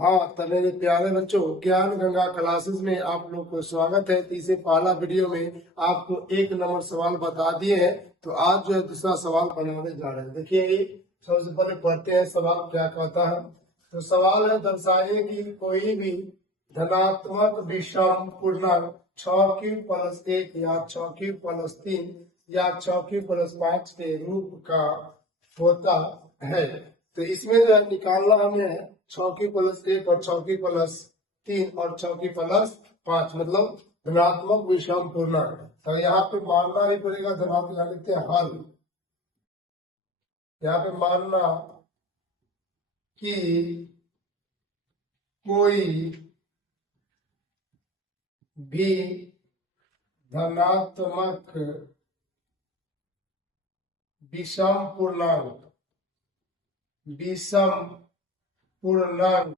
हाँ, तो मेरे प्यारे बच्चों, ज्ञान गंगा क्लासेस में आप लोग को स्वागत है। तीसरे पहला वीडियो में आपको एक नंबर सवाल बता दिए हैं। तो आज जो है दूसरा सवाल बनाने जा रहे हैं। देखिए, ये सबसे पहले पढ़ते हैं सवाल क्या कहता है। तो सवाल है, दर्शाइए कि कोई भी धनात्मक विषम पूर्णांक 6 क्यूब + 1 या 6 क्यूब + 3 या 6 क्यूब + 5 के रूप का होता है। तो इसमें जो है निकालना हमें है 6 क्यूब + 1 और 6 क्यूब + 3 और 6 क्यूब + 5, मतलब धनात्मक विषम पूर्णांक। तो यहाँ पे मानना ही पड़ेगा धनात्मक, यहाँ लिखते हैं हल। यहाँ पे मानना कि कोई भी धनात्मक विषम पूर्णांक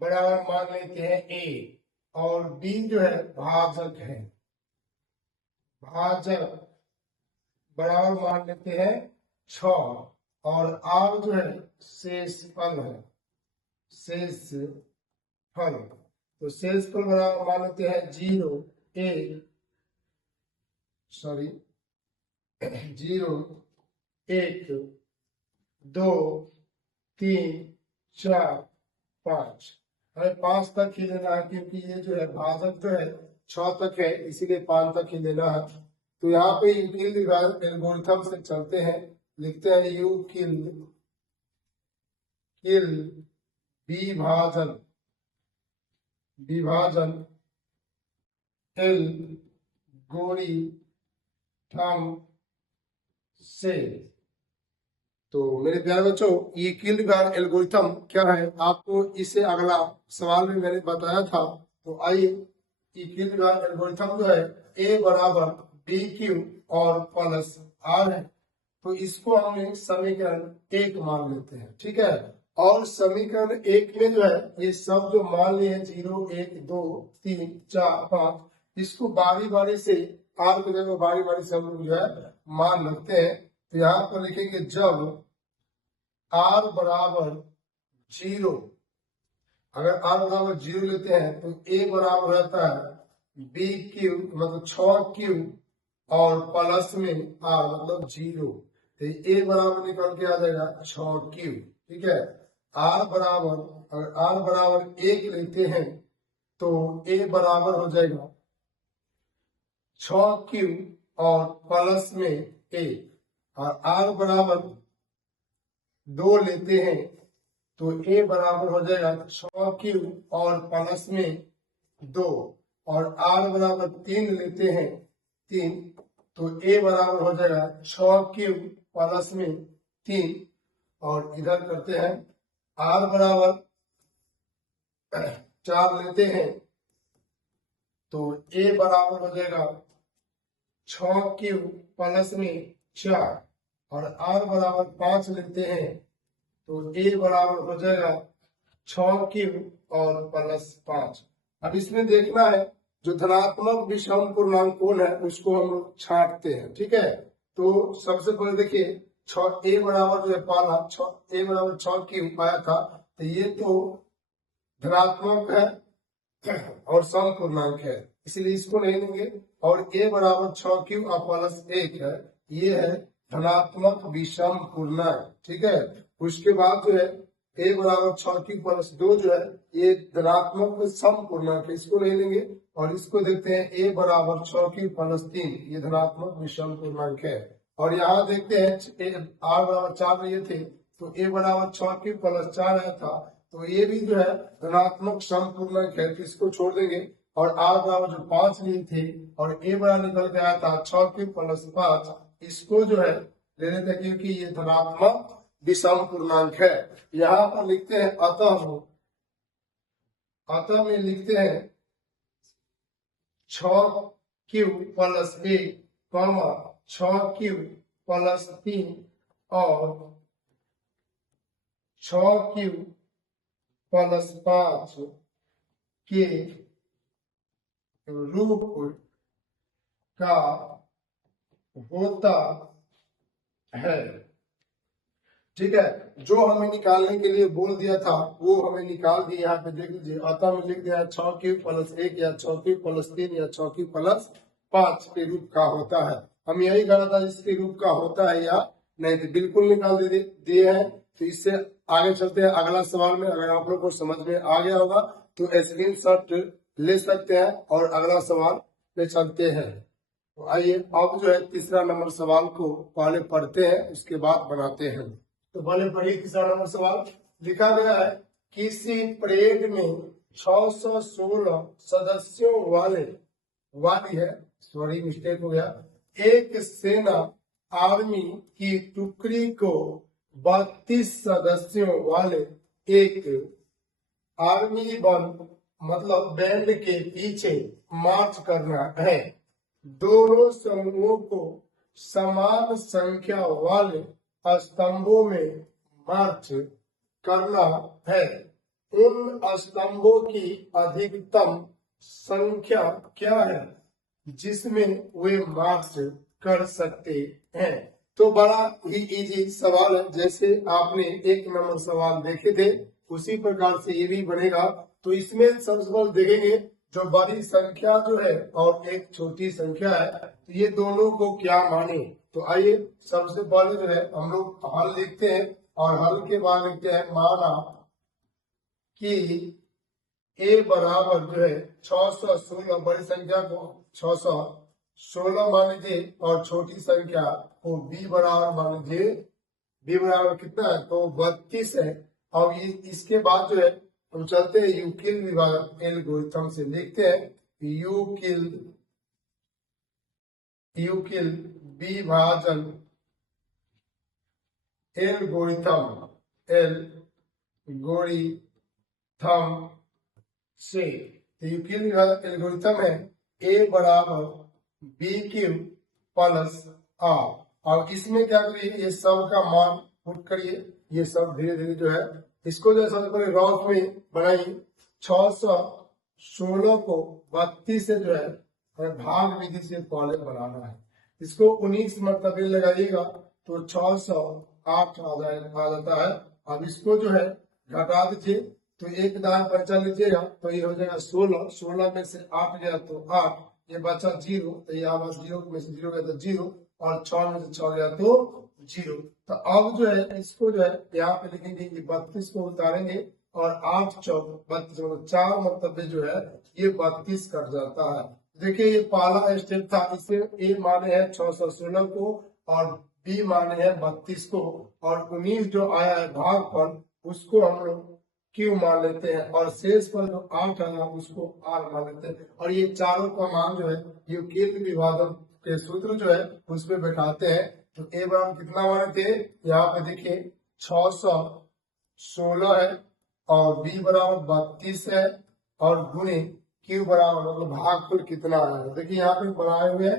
बराबर मान लेते हैं ए, और बी जो है भाजक है, भाजक बराबर मान लेते हैं 6, और आर जो है शेषफल है, शेषफल। तो शेषफल बराबर मान लेते हैं 0 1 2 3 4 5। हमें 5 तक ही लेना है, क्योंकि ये जो है भाजक जो है 6 तक है, इसीलिए 5 तक ही लेना है। तो यहाँ पे यूक्लिड एल्गोरिथम से चलते हैं। लिखते हैं यूक्लिड विभाजन एल्गोरिथम से। तो मेरे प्यारे बच्चों, ये यूक्लिड एल्गोरिथम क्या है, आपको इसे अगला सवाल में मैंने बताया था। तो आइए, यूक्लिड एल्गोरिथम जो है a बराबर b क्यूब और प्लस r है। तो इसको हम समीकरण 1 मान लेते हैं, ठीक है। और समीकरण 1 में जो है ये सब जो मान लिए 0 1 2 3 4 5, इसको बारी बारी से r की जगह बारी बारी से हम लोग जो है मान रखते हैं। तो यहाँ पर लिखेंगे जब r बराबर 0, अगर r बराबर 0 लेते हैं तो a बराबर रहता है b क्यूब, मतलब 6 क्यूब और प्लस में r मतलब 0। तो a बराबर निकल के आ जाएगा 6 क्यूब, ठीक है। r बराबर, अगर r बराबर 1 लेते हैं तो a बराबर हो जाएगा 6 क्यूब और प्लस में a, और r बराबर 2 लेते हैं तो a बराबर हो जाएगा 6 क्यूब और प्लस में 2, और r बराबर 3 लेते हैं 3, तो a बराबर हो जाएगा 6 क्यूब प्लस में 3, और इधर करते हैं r बराबर 4 लेते हैं तो a बराबर हो जाएगा 6 क्यूब प्लस में 4, और r बराबर 5 लेते हैं तो a बराबर हो जाएगा 6 क्यूब और प्लस 5। अब इसमें देखना है जो धनात्मक विषम पूर्णांक कौन है, उसको हम लोग छांटते हैं, ठीक है। तो सबसे पहले देखिए, a बराबर जो है पहला a बराबर 6 क्यूब आया था, तो ये तो धनात्मक है और सम पूर्णांक है, इसलिए इसको नहीं लेंगे। और a बराबर 6 क्यूब और प्लस 1 है, ये है धनात्मक विषम पूर्णांक, ठीक है। उसके बाद जो है a बराबर 6 क्यूब प्लस 2 जो है ये धनात्मक सम पूर्णांक है, इसको नहीं लेंगे। और इसको देखते हैं a बराबर 6 क्यूब प्लस 3, ये धनात्मक विषम पूर्णांक है। और यहाँ देखते हैं r बराबर 4 लिए थे, तो a बराबर 6 क्यूब प्लस 4 आया था, तो ये भी जो है धनात्मक सम पूर्णांक है, तो इसको छोड़ देंगे। और r बराबर जो 5 लिए थे और a बराबर निकल के आया था 6 क्यूब प्लस 5, इसको जो है ले लेते हैं, क्योंकि ये धनात्मक विषम पूर्णांक है। यहाँ पर लिखते हैं अतः में लिखते हैं 6 क्यूब प्लस 1, 6 क्यूब प्लस 3 और 6 क्यूब प्लस 5 के रूप का होता है। ठीक है। जो हमें निकालने के लिए बोल दिया था वो हमें निकाल दिया। यहाँ पे देख लीजिए, अतः में लिख दिया 6³ + 1 या 6³ + 3 या 6³ + 5 के रूप का होता है। हम यही करना था इसके रूप का होता है या नहीं, तो बिल्कुल निकाल दिए हैं। तो इससे आगे चलते हैं अगला सवाल में। अगर आप लोग को समझ में आ गया होगा तो स्क्रीनशॉट ले सकते हैं और अगला सवाल पे चलते हैं। तो आइए अब जो है तीसरा नंबर सवाल को पहले पढ़ते हैं, उसके बाद बनाते हैं। तो पहले पढ़िए तीसरा नंबर सवाल। लिखा गया है, किसी परेड में 616 सदस्यों वाली है, सॉरी मिस्टेक हो गया, एक सेना आर्मी की टुकड़ी को 32 सदस्यों वाले एक आर्मी मतलब बैंड के पीछे मार्च करना है। दोनों समूहों को समान संख्या वाले स्तंभों में मार्च करना है। उन स्तंभों की अधिकतम संख्या क्या है जिसमें वे मार्च कर सकते हैं? तो बड़ा ही इजी सवाल है, जैसे आपने 1 नंबर सवाल देखे थे उसी प्रकार से ये भी बनेगा। तो इसमें सबसे पहले देखेंगे जो बड़ी संख्या जो है और एक छोटी संख्या है, तो ये दोनों को क्या माने। तो आइए सबसे पहले जो है हम लोग हल लिखते हैं और हल के बाद लिखते हैं, माना कि a बराबर जो है 616, बड़ी संख्या को 616 मान लीजिए और छोटी संख्या को b बराबर मान लीजिए। b बराबर कितना है, तो 32 है। अब इसके बाद जो है हम चलते हैं यूक्लिड विभाजन एल्गोरिथम से, लिखते हैं यूक्लिड विभाजन एल्गोरिथम से। तो यूक्लिड विभाजन एल्गोरिथम है a बराबर b³ + r। और इसमें क्या करिए, ये सब का मान पुट करिए, ये सब धीरे धीरे जो है इसको जो सबसे पहले रॉफ में बनाइए। 616 को 32 से जो है भाग विधि से पहले बनाना है। इसको 19 मरतबे लगाइएगा तो 608 आ जाता है। अब इसको जो है घटा दीजिए, तो एक दाएं बचा लीजिएगा तो ये हो जाएगा 16। 16 में से 8 गया तो 8, ये बचा 0, तो यहाँ पर 0 में से 0 गया तो 0 और 6 में से 6 गया तो 0। तो अब जो है इसको जो है यहाँ पे लिखेंगे कि 32 को उतारेंगे और 8 चौक 32, मतलब 4 मरतबे जो है ये 32 कट जाता है। देखिए ये पहला स्टेप था, इसे ए माने हैं 616 को और बी माने हैं 32 को, और 19 जो आया है भाग पर उसको हम लोग क्यू मान लेते हैं और शेष पर जो 8 आया उसको आर मान लेते हैं। और ये चारों का मान जो है यूक्लिड विभाजन के सूत्र जो है उसमें बैठाते हैं। तो ए बराबर कितना माने थे, यहाँ पे देखिए 616 है और बी बराबर 32 है और गुणे क्यू बराबर मतलब भागफल कितना है, देखिए यहाँ पे बनाए हुए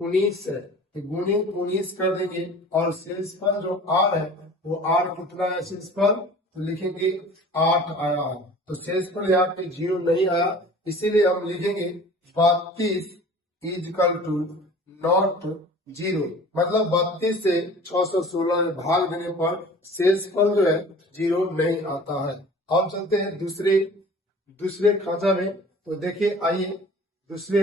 19 है, गुणे 19 कर देंगे और शेष पर जो आर है वो आर कितना है शेष पर, तो लिखेंगे 8 आया है। तो शेष पर यहाँ पे 0 नहीं आया, इसीलिए हम लिखेंगे 32 = नॉट 0, मतलब 32 से 616 में भाग देने पर शेष फल जो है 0 नहीं आता है। अब चलते हैं दूसरे खांचा में। तो देखिए आइए दूसरे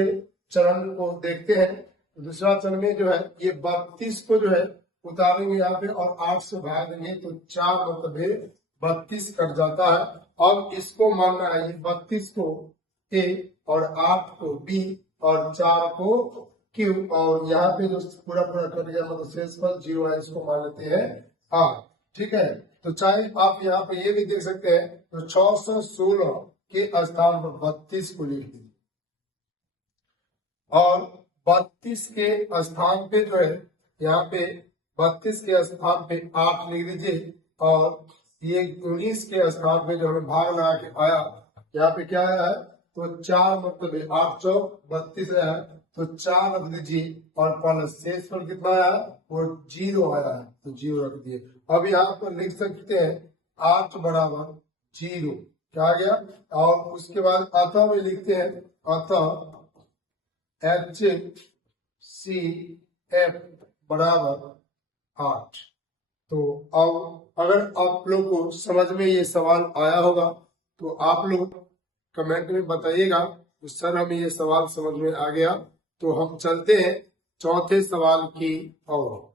चरण को देखते हैं। दूसरा चरण में जो है ये 32 को जो है उतारेंगे यहाँ पे और 8 से भाग देंगे तो 4 मरतबे 32 कट जाता है। अब इसको मानना है, ये 32 को ए और 8 को बी और 4 को क्यू, और यहाँ पे जो पूरा कट गया मतलब शेष फल 0 है, इसको मान लेते हैं आर। ठीक है, तो चाहे आप यहाँ पे ये भी देख सकते हैं, तो 616 के स्थान पर 32 को लिख दीजिए और 32 के स्थान पे जो है यहाँ पे 32 के स्थान पे 8 लिख दीजिए और ये 19 के स्थान पे जो हमें भाग लगा के आया, यहाँ पे क्या आया है, तो 4 मतलब 8 चौक 32 आया है, तो 4 रख दीजिए और प्लस शेष पर कितना आया है, वो 0 आया है, तो 0 रख दिए। अब यहाँ पर लिख सकते हैं 8 बराबर 0, क्या आ गया, और उसके बाद अतः में लिखते हैं अतः HCF बराबर 8। तो अब अगर आप लोग को समझ में ये सवाल आया होगा तो आप लोग कमेंट में बताइएगा कि सर हमें ये सवाल समझ में आ गया। तो हम चलते हैं चौथे सवाल की ओर।